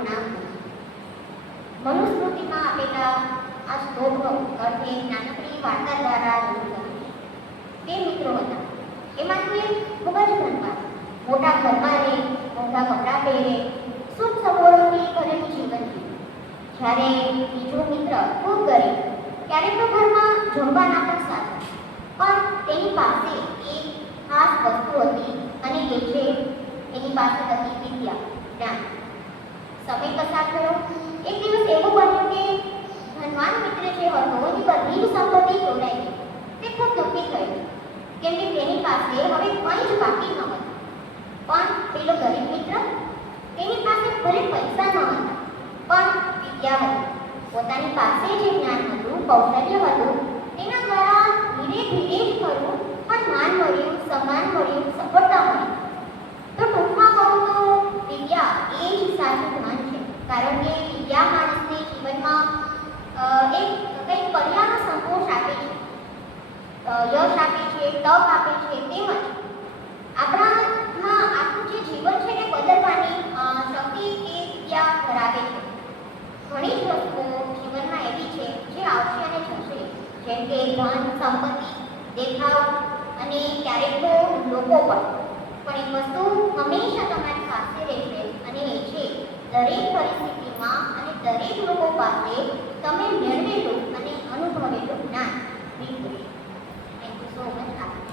ગુણાંક. મનુસ્મૃતિમાં આપેલા આ શ્લોકનો અર્થ એક નાનકડી વાર્તા દ્વારા રજૂ કર્યો છે. બે મિત્રો હતા. એમાંથી એક ખૂબ જ ધનવાન, મોટા ઘરમાં રહે, મોંઘા કપડાં પહેરે, સુખ સગવડોથી ભરેલું જીવન જીવે. જ્યારે બીજો મિત્ર ખૂબ ગરીબ, ક્યારેક તો ઘરમાં જમવાના પણ સાધન, પણ તેની પાસે એક ખાસ વસ્તુ હતી અને એ છે એની પાસે હતી વિદ્યા, જ્ઞાન. સમય પસાર થયો. એક દિવસ એવું બન્યું કે ધનવાન મિત્ર જે હતો એની બધી જ સંપત્તિ ચોરાઈ ગઈ. તે ખૂબ દુઃખી થયો કેમ કે તેની પાસે હવે કંઈ જ બાકી ન હતું. પણ પેલો ગરીબ મિત્ર, તેની પાસે ભલે પૈસા ન હતા પણ વિદ્યા હતી. પોતાની પાસે જે જ્ઞાન હતું, કૌશલ્ય હતું, તેના દ્વારા ધીરે ધીરે જ ખરું પણ માન મળ્યું, સન્માન મળ્યું, સફળતા મળી. તો ટૂંકમાં કહું તો વિદ્યા એ જ સાચું ધન છે. કારણ કે વિદ્યા માણસને જીવનમાં એક કંઈક કલ્યાણનો સંતોષ આપે છે, યશ આપે છે, તક આપે છે, તેમજ આપણામાં આપણું જે જીવન છે તે બદલવાની શક્તિ એ વિદ્યા ધરાવે છે. ઘણી જ વસ્તુઓ જીવનમાં એવી છે જે આવશે અને જશે, જેમ કે ધન, સંપત્તિ, દેખાવ અને ક્યારેક તો લોકો પણ એક વસ્તુ હંમેશા તમારી પાસે રહેશે અને એ છે દરેક પરિસ્થિતિમાં અને દરેક લોકો પાસે તમે મેળવેલું અને અનુભવેલું જ્ઞાન. Thank you so much.